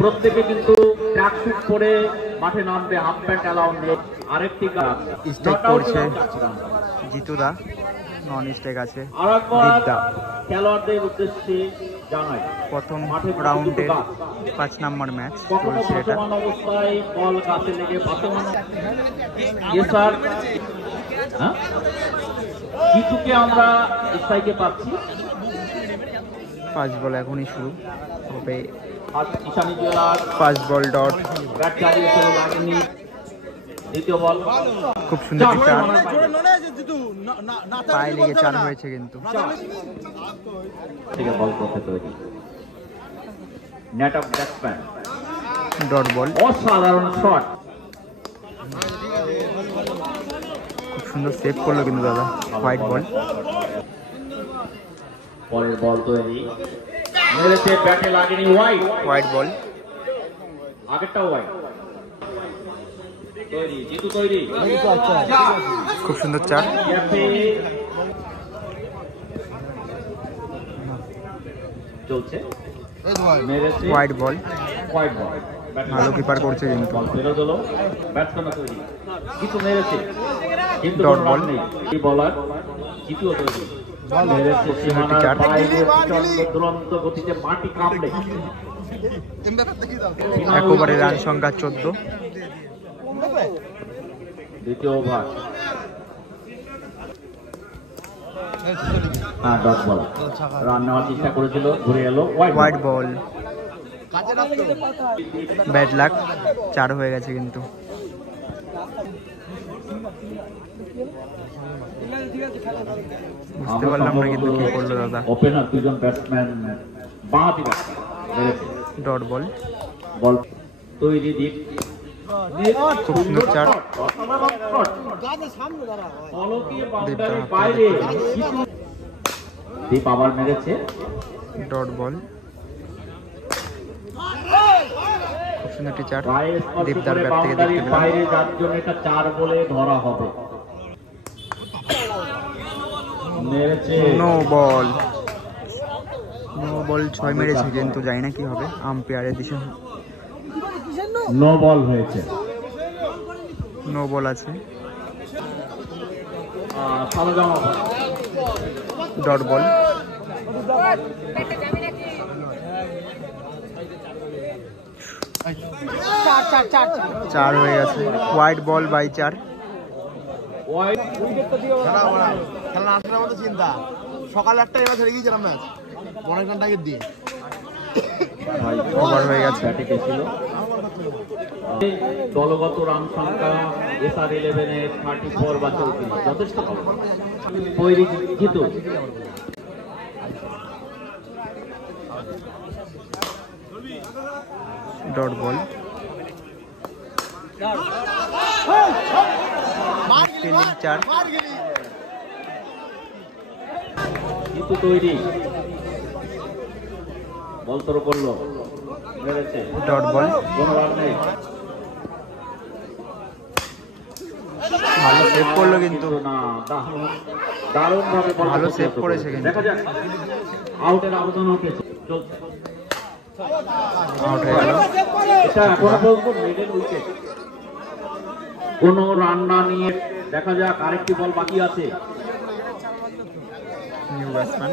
প্রত্যেকে কিন্তু ট্র্যাকস্যুট পরে মাঠে নামবে, হাফ প্যান্ট অ্যালাউ নেই। আরেকটি স্ট্রাইক করছে জিতুদা, নন স্ট্রাইক আছে দীপদা। খেলোয়াড়দের উদ্দেশ্যে জানাই প্রথম রাউন্ডের 5 নম্বর ম্যাচ চলছে এটা। অবস্থায় বল গাছে লেগে জিতুকে আমরা স্ট্রাইকে পাচ্ছি। 5 বল এখনই শুরু হবে। 5 বল ডট। দ্বিতীয় বল খুব সুন্দর চার, পায়ে লেগে 4 হয়েছে কিন্তু। বল করতে তৈরি net off batsman, dot ball. অসাধারণ শট, খুব সুন্দর সেভ করলো কিন্তু দাদা। White ball. পরের বল তৈরি, মেরেছে, ব্যাটে লাগেনি। White ball. আগেরটাও হোয়াইট। তৈরি, জিতু তৈরি, খুব সুন্দর চার। চলছে, মেরেছে, হোয়াইট বল। ভালো কিপার করছে কিন্তু। ফেরত হলো, ব্যাটসম্যান তৈরি, জিতু মেরেছে কিন্তু ডট বল। এই বলার জিতুও তৈরি, মেরেছে, সীমানার বাইরে দুরন্ত গতিতে মাটি কামড়ে। এক ওভারে রান সংখ্যা 14। দ্বিতীয় ওভার, ডট বল, রান নেওয়ার চেষ্টা করেছিল, ঘুরে এলো, হোয়াইট বল। ব্যাড লাক, 4 হয়ে গেছে কিন্তু। বুঝতে পারলাম না কিন্তু কি করলো দাদা। ওপেনার দুজন ব্যাটসম্যান, বাঁহাতি ব্যাটসম্যান, ডট বল। বল তৈরি, দ্বীপ, খুব সুন্দর চার। দীপ আবার মেরেছে, ডট বল। খুব সুন্দর চার। দীপদার ব্যাট থেকে দেখতে পেলাম। বাইরে যার জন্য এটা 4 বলে ধরা হবে। মেরেছে, নো বল। 6 মেরেছে কিন্তু জানি না কি হবে, আম্পায়ারের দিশা। নো বল হয়েছে, নো বল আছে। Dot ball. 4 হয়ে গেছে। White ball by 4। খেলা আসার মতো চিন্তা, সকাল 1টায় এবার ছেড়ে গিয়েছিলাম ম্যাচ, অনেক ঘন্টা আগে দিয়ে ওভার হয়ে গেছে। দলগত রান সংখ্যা SR11 34 বা 34, যথেষ্ট তৈরি, Jitu dot ball. Fielding 4। Jitu তৈরি, বল তোর করলো, মেরেছে, ডট বল। কোনো রান নেই। ভালো সেভ করলো কিন্তু। না, দারুণ ভাবে ভালো সেভ করেছে কিন্তু। দেখা যাক, আউটের আবেদন উঠেছে, চলছে, আউট হয়ে গেল। এটা এখনো পর্যন্ত মিডল উইকেট, কোনো রান না নিয়ে। দেখা যাক, আরেকটি বল বাকি আছে। নিউ ব্যাটসম্যান,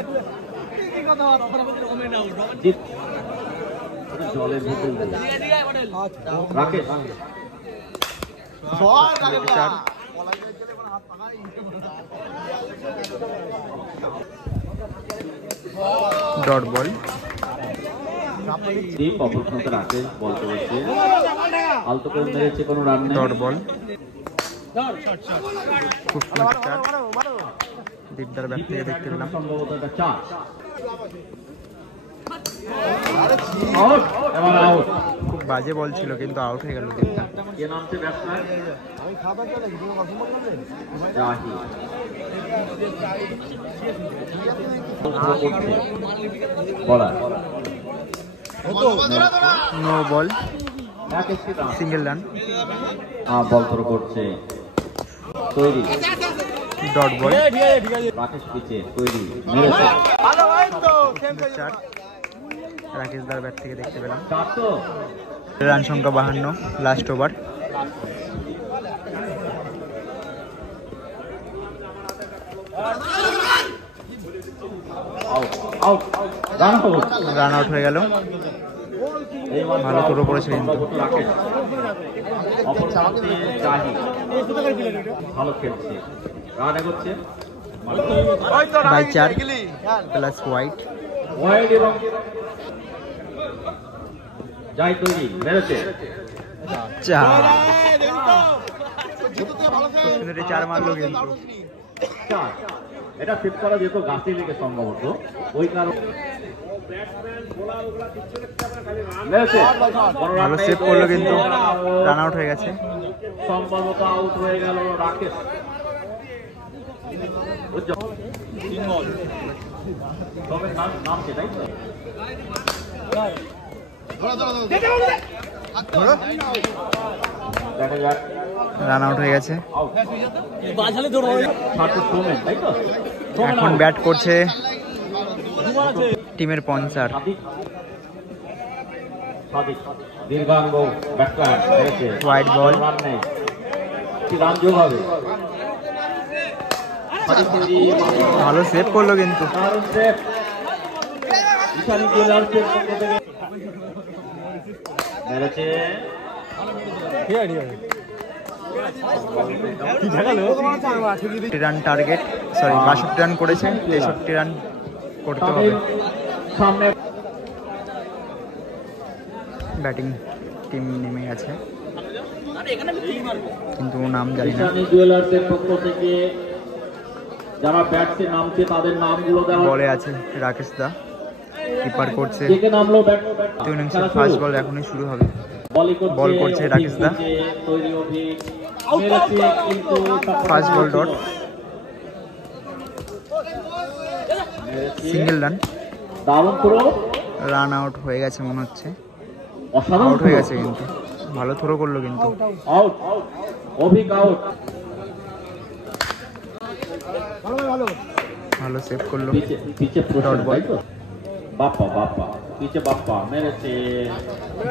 জলের বোতল রাকেশ, ডট বল। দীপ অপরশনকে রাকেশ বল করেছে, আলতো করে মেরেছে, কোনো রান নেই। Dot ball. খুব সুন্দর চার। দীপদার ব্যাট থেকে দেখতে পেলাম। সম্ভবত এটা 4। এবার আউট। খুব বাজে বল ছিল কিন্তু আউট হয়ে গেল দীপদা। কে নামছে ব্যাটসম্যান? জাহি। বলার no ball. Single run. Ball throw করছে তৈরি, ডট বল। রাকেশ পিছে তৈরি, মেরেছে 4। রাকেশ দার ব্যাট থেকে দেখতে পেলাম। 4 তো রান সংখ্যা 52, last over. Out out run out. Run out হয়ে গেল। ভালো থ্রো করেছে কিন্তু। রাকেশ অপর প্রান্তে জাহিদ ভালো খেলছে, রান এগোচ্ছে বাই 4 প্লাস হোয়াইট। ওয়াইড এবং জাহিদ তৈরি, মেরেছে 4। 4 মারলো কিন্তু। 4। এটা ফিট করা যেত গাছে লেগে সম্ভবত, ওই কারণে মেরেছে। ভালো সেভ করলো কিন্তু রান আউট হয়ে গেছে। সম্ভবত আউট হয়ে গেল রাকেশ। তবে নাম সেটাই তো। দেখা যাক, রান আউট হয়ে গেছে। তাই তো। এখন ব্যাট করছে টিমের পঞ্চার। দীর্ঘাঙ্গ ব্যাটসম্যান হয়েছে, হোয়াইট বল। রান নেই, কি রান যোগ হবে। ভালো সেভ করলো কিন্তু। দারুণ সেভ। ঈশানী জুয়েলার্সের পক্ষ থেকে মেরেছে রান টার্গেট, সরি 62 রান করেছে, 63 রান করতে হবে। সামনে ব্যাটিং টিম নেমে গেছে কিন্তু নাম জানি না। ঈশানী জুয়েলার্সের পক্ষ থেকে যারা ব্যাটসে নামছে তাদের নামগুলো দেওয়া। বলে আছে রাকেশ দা, কিপার করছে। কে নামলো ব্যাট? ফার্স্ট বল এখনই শুরু হবে। বল করছে রাকেশ দা। তৈরি অভিক মেরেছে কিন্তু first ball dot. Single run. দারুণ থ্রো। রান আউট হয়ে গেছে মনে হচ্ছে। অসাধারণ আউট হয়ে গেছে কিন্তু ভালো থ্রো করলো কিন্তু। Out, Abhik out. ভালো সেভ করলো। পিছে ডট বল। বাপ্পা বাপ্পা পিছে বাপ্পা মেরেছে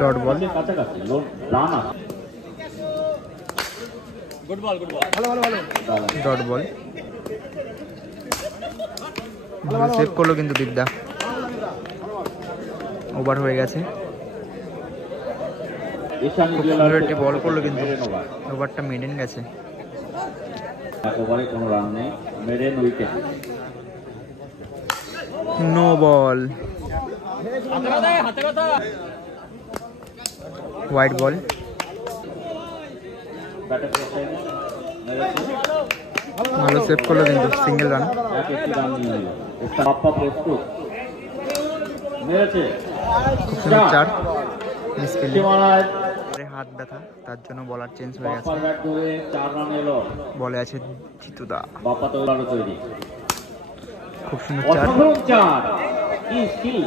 ডট বল। কাছাকাছি রান আছে। Dot ball. ভালো সেভ করলো কিন্তু দিকদা। ওভার হয়ে গেছে। খুব সুন্দর একটি বল করলো কিন্তু ওভারটা মেডেন গেছে। এক ওভারে কোনো রান নেই, maiden wicket. No ball. Wide ball. ভালো সেভ করলো কিন্তু সিঙ্গেল রান। বাপ্পা প্রস্তুত, মেরেছে খুব সুন্দর 4। মিসফিল্ডিং। হাত ব্যথা, তার জন্য বলার চেঞ্জ হয়ে গেছে। 4 রান এলো। বলে আছে জিতুদা। বাপ্পা তো ওলানো তৈরি, খুব সুন্দর 4। অসাধারণ 4। কি স্কিল।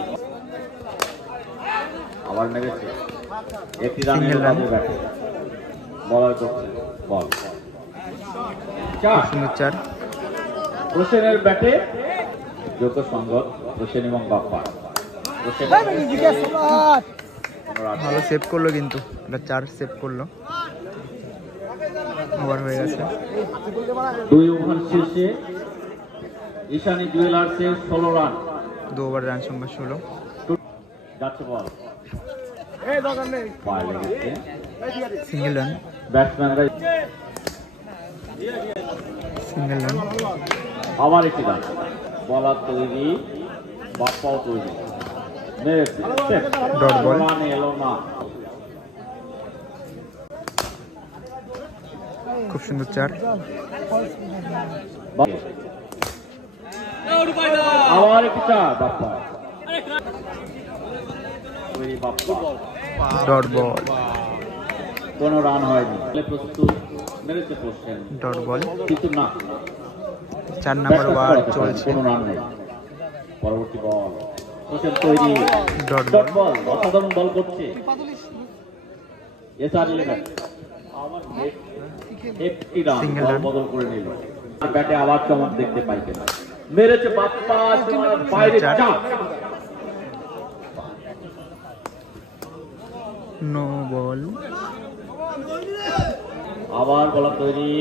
আবার মেরেছে একটি রান এলো তাদের ব্যাটে। বলার করছে বল। খুব সুন্দর 4। হোসেনের ব্যাটে যোগ্য সংগত হোসেন এবং বাপ্পা। ভালো সেভ করলো কিন্তু এটা 4 সেভ করলো। ওভার হয়ে গেছে। 2 ওভার শেষে ঈশানী জুয়েলার্সের 16 রান। 2 ওভার রান সংখ্যা 16। যাচ্ছে বল, সিঙ্গেল রান। ব্যাটসম্যানরা সিঙ্গেল রান। আবার একটি রান। বলার তৈরি, বাপ্পাও তৈরি, ডট বল। রান এলো না। খুব সুন্দর 4। আবার একটি 4 বাপ্পা তৈরি, বাপ্পা ডট বল। কোনো রান হয়নি। প্রস্তুত, মেরেছে হোসেন, ডট বল। কিন্তু না। 4 নাম্বার ওভার চলছে। কোনো রান নেই। পরবর্তী বল, হোসেন তৈরি, ডট ডট বল। বল। অসাধারণ বল করছে। SR11 আবার একটি রান Single run. বদল করে নিল। আর ব্যাটে আবার চমক দেখতে পাই কিনা। মেরেছে বাপ্পা সীমানার বাইরে চার। চার। No ball. আবার বলা তৈরি,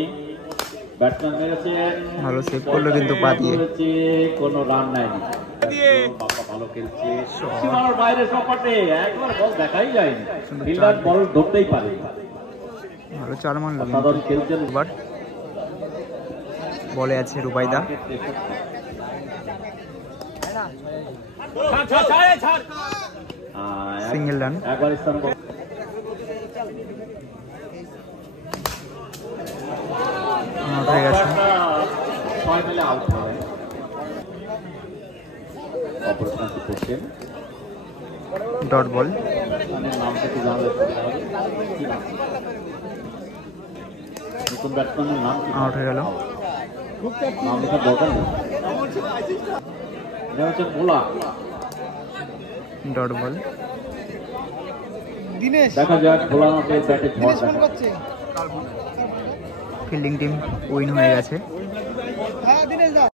ব্যাটসম্যান মেরেছেন, ভালো সেভ করলো কিন্তু পা দিয়ে। করেছে, কোনো রান নেয়নি। বাপ্পা ভালো খেলছে, Shot. সীমানার বাইরে সপাটে একবার বল দেখাই যায়নি, সুন্দর ফিল্ডার চার। বল ধরতেই পারে। ভালো চার মারলো কিন্তু। সাধারণ খেলছেন এবার বলে আছে রুবাইদা। Single run. একবার স্থান বল। আউট হয়ে গেছে। ছয় মেলে আউট হয়। অপারেশন করছেন, ডট বল। নাম থেকে জানলে সুবিধা হবে। নতুন ব্যাটসম্যানের নাম কি? আউট হয়ে গেল। নাম লেখার দরকার নেই। এটা হচ্ছে ভোলা। Dot ball. দেখা যাক ভোলা মাঠে ব্যাটে ঝড় দেখা। ফিল্ডিং টিম উইন হয়ে গেছে।